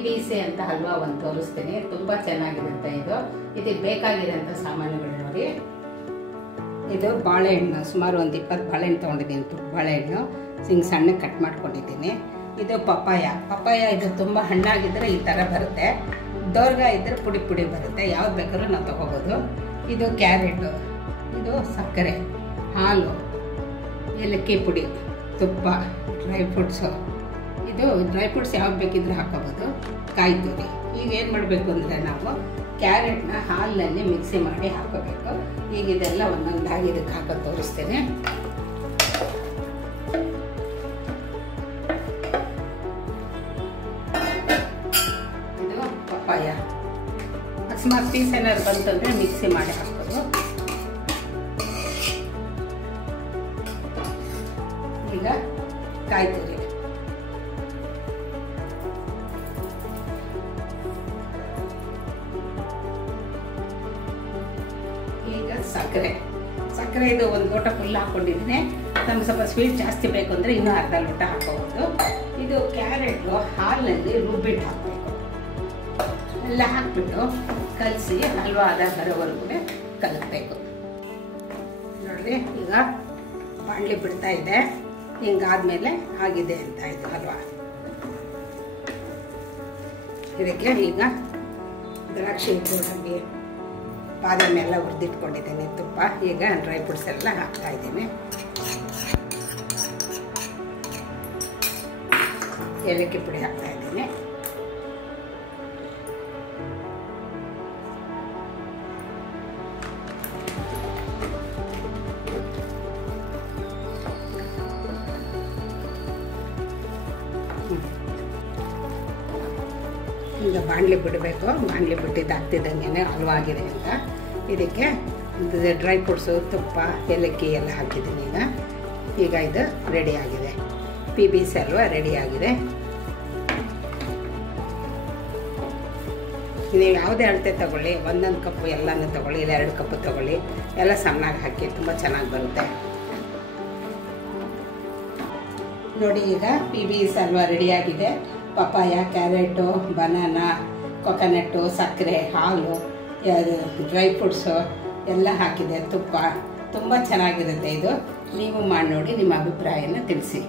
PBC ಅಂತ ಹಲ್ವಾ ಒಂದು ತೋರಿಸ್ತೀನಿ. ತುಂಬಾ ಚೆನ್ನಾಗಿರುತ್ತೆ ಇದು. ಇದಕ್ಕೆ ಬೇಕಾಗಿರೋಂಥ ಸಾಮಾನುಗಳು ನೋಡಿ. ಇದು ಬಾಳೆಹಣ್ಣು, ಸುಮಾರು ಒಂದು 20 ಬಾಳೆಹಣ್ಣು ತೊಗೊಂಡಿದ್ದೀನಿ. ಬಾಳೆಹಣ್ಣು ಹಿಂಗೆ ಸಣ್ಣಗೆ ಕಟ್ ಮಾಡ್ಕೊಂಡಿದ್ದೀನಿ. ಇದು ಪಪ್ಪಾಯ ಇದು ತುಂಬ ಹಣ್ಣಾಗಿದ್ದರೆ ಈ ಥರ ಬರುತ್ತೆ, ದೋರ್ಗ ಇದ್ದರೆ ಪುಡಿ ಪುಡಿ ಬರುತ್ತೆ. ಯಾವ್ದು ಬೇಕಾದ್ರೂ ನಾವು ತೊಗೋಬೋದು. ಇದು ಕ್ಯಾರೆಟು, ಇದು ಸಕ್ಕರೆ, ಹಾಲು, ಏಲಕ್ಕಿ ಪುಡಿ, ತುಪ್ಪ, ಡ್ರೈ ಫ್ರೂಟ್ಸು. ಇದು ಡ್ರೈ ಫ್ರೂಟ್ಸ್ ಯಾವ್ದು ಬೇಕಿದ್ರೆ ಹಾಕೋಬೋದು. ಕಾಯಿ ತುರಿ. ಈಗ ಏನು ಮಾಡಬೇಕು ಅಂದರೆ ನಾವು ಕ್ಯಾರೆಟ್ನ ಹಾಲಿನಲ್ಲಿ ಮಿಕ್ಸಿ ಮಾಡಿ ಹಾಕೋಬೇಕು. ಈಗ ಇದೆಲ್ಲ ಒಂದೊಂದಾಗಿ ಇದಕ್ಕೆ ಹಾಕೋದು ತೋರಿಸ್ತೀನಿ. ಇದು ಪಪ್ಪಾಯ. ಅಕಸ್ಮಾತ್ ಪೀಸ್ ಏನಾದ್ರು ಬಂತಂದರೆ ಮಿಕ್ಸಿ ಮಾಡಿ ಹಾಕೋದು. ಈಗ ಕಾಯಿ ತುರಿ, ಈಗ ಸಕ್ಕರೆ ಇದು ಒಂದು ಲೋಟ ಫುಲ್ ಹಾಕೊಂಡಿದ್ದೀನಿ. ನಮ್ಗೆ ಸ್ವಲ್ಪ ಸ್ವೀಟ್ ಜಾಸ್ತಿ ಬೇಕು ಅಂದರೆ ಇನ್ನೂ ಅರ್ಧ ಲೋಟ ಹಾಕೋಬೋದು. ಇದು ಕ್ಯಾರೆಟು ಹಾಲಿನಲ್ಲಿ ರುಬ್ಬಿಟ್ಟು ಹಾಕಬೇಕು. ಎಲ್ಲ ಹಾಕ್ಬಿಟ್ಟು ಕಲಸಿ ಹಲ್ವಾ ಆದ ಬರೋವರೆಗೂ ಕಲಕಬೇಕು. ನೋಡಿರಿ, ಈಗ ಬಾಣಲಿ ಬಿಡ್ತಾ ಇದೆ. ಹಿಂಗಾದ್ಮೇಲೆ ಆಗಿದೆ ಅಂತ ಇದು ಹಲ್ವಾ. ಇದಕ್ಕೆ ಈಗ ದ್ರಾಕ್ಷಿ, ಗೋಡಂಬಿ, ಬಾದಾಮಿ ಎಲ್ಲ ಹುರಿದಿಟ್ಕೊಂಡಿದ್ದೀನಿ, ತುಪ್ಪ. ಈಗ ಡ್ರೈ ಫ್ರೂಟ್ಸ್ ಎಲ್ಲ ಹಾಕ್ತಾ ಇದ್ದೀನಿ. ಏಲಕ್ಕಿ ಪುಡಿ ಹಾಕ್ತಾ ಇದ್ದೀನಿ. ಈಗ ಬಾಣಲಿ ಬಿಡಬೇಕು. ಬಾಣಲಿ ಬಿಟ್ಟಿದ್ದು ಹಾಕ್ತಿದ್ದಂಗೆ ಹಲ್ವಾ ಆಗಿದೆ ಅಂತ. ಇದಕ್ಕೆ ಡ್ರೈ ಫ್ರೂಟ್ಸು, ತುಪ್ಪ, ಏಲಕ್ಕಿ ಎಲ್ಲ ಹಾಕಿದ್ದೀನಿ. ಈಗ ಇದು ರೆಡಿ ಆಗಿದೆ. PBC ಹಲ್ವಾ ರೆಡಿ ಆಗಿದೆ. ನೀವು ಯಾವುದೇ ಅಳತೆ ತೊಗೊಳ್ಳಿ, 1 ಕಪ್ಪು ಎಲ್ಲನೂ ತೊಗೊಳ್ಳಿ, ಇಲ್ಲ 2 ಕಪ್ಪು ತೊಗೊಳ್ಳಿ, ಎಲ್ಲ ಸಣ್ಣಗೆ ಹಾಕಿ ತುಂಬ ಚೆನ್ನಾಗಿ ಬರುತ್ತೆ ನೋಡಿ. ಈಗ PBC ಹಲ್ವಾ ರೆಡಿಯಾಗಿದೆ. ಪಪ್ಪಾಯ, ಕ್ಯಾರೆಟು, ಬನಾನಾ, ಕೊಕೊನಟ್ಟು, ಸಕ್ಕರೆ, ಹಾಲು, ಡ್ರೈ ಫ್ರೂಟ್ಸು ಎಲ್ಲ ಹಾಕಿದೆ, ತುಪ್ಪ. ತುಂಬ ಚೆನ್ನಾಗಿರುತ್ತೆ ಇದು. ನೀವು ಮಾಡಿ ನೋಡಿ, ನಿಮ್ಮ ಅಭಿಪ್ರಾಯನ ತಿಳಿಸಿ.